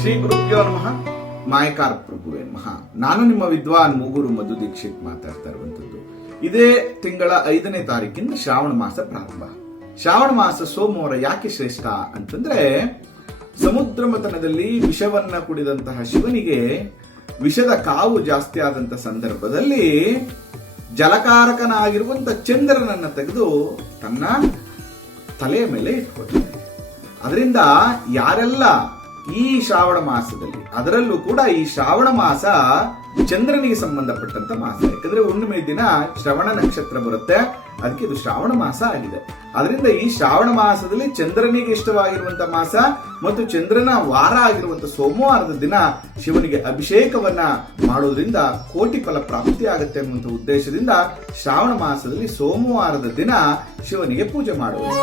ಶ್ರೀ ಗುರುಭ್ಯೋ ನಮಃ. ಮಾಯಕಾರ ಪ್ರಭುವೇ ನಮಃ. ನಾನು ನಿಮ್ಮ ವಿದ್ವಾನ್ ಮೂಗೂರು ಮಧು ದೀಕ್ಷಿತ್ ಮಾತಾಡ್ತಾ ಇರುವಂತದ್ದು. ಇದೇ ತಿಂಗಳ 5ನೇ ತಾರೀಕಿಂದ ಶ್ರಾವಣ ಮಾಸ ಪ್ರಾರಂಭ. ಶ್ರಾವಣ ಮಾಸ ಸೋಮವಾರ ಯಾಕೆ ಶ್ರೇಷ್ಠ ಅಂತಂದ್ರೆ, ಸಮುದ್ರ ಮಥನದಲ್ಲಿ ವಿಷವನ್ನ ಕುಡಿದಂತಹ ಶಿವನಿಗೆ ವಿಷದ ಕಾವು ಜಾಸ್ತಿ ಆದಂತ ಸಂದರ್ಭದಲ್ಲಿ ಜಲಕಾರಕನಾಗಿರುವಂತ ಚಂದ್ರನನ್ನ ತೆಗೆದು ತನ್ನ ತಲೆಯ ಮೇಲೆ ಇಟ್ಕೊಳ್ತಾನೆ. ಅದರಿಂದ ಯಾರೆಲ್ಲ ಈ ಶ್ರಾವಣ ಮಾಸದಲ್ಲಿ, ಅದರಲ್ಲೂ ಕೂಡ ಈ ಶ್ರಾವಣ ಮಾಸ ಚಂದ್ರನಿಗೆ ಸಂಬಂಧಪಟ್ಟಂತ ಮಾಸ. ಯಾಕಂದ್ರೆ ಹುಣ್ಣಿಮೆ ದಿನ ಶ್ರವಣ ನಕ್ಷತ್ರ ಬರುತ್ತೆ, ಅದಕ್ಕೆ ಇದು ಶ್ರಾವಣ ಮಾಸ ಆಗಿದೆ. ಅದರಿಂದ ಈ ಶ್ರಾವಣ ಮಾಸದಲ್ಲಿ ಚಂದ್ರನಿಗೆ ಇಷ್ಟವಾಗಿರುವಂತ ಮಾಸ ಮತ್ತು ಚಂದ್ರನ ವಾರ ಆಗಿರುವಂತ ಸೋಮವಾರದ ದಿನ ಶಿವನಿಗೆ ಅಭಿಷೇಕವನ್ನ ಮಾಡೋದ್ರಿಂದ ಕೋಟಿ ಫಲ ಪ್ರಾಪ್ತಿ ಆಗುತ್ತೆ ಅನ್ನುವಂಥ ಉದ್ದೇಶದಿಂದ ಶ್ರಾವಣ ಮಾಸದಲ್ಲಿ ಸೋಮವಾರದ ದಿನ ಶಿವನಿಗೆ ಪೂಜೆ ಮಾಡುವುದು.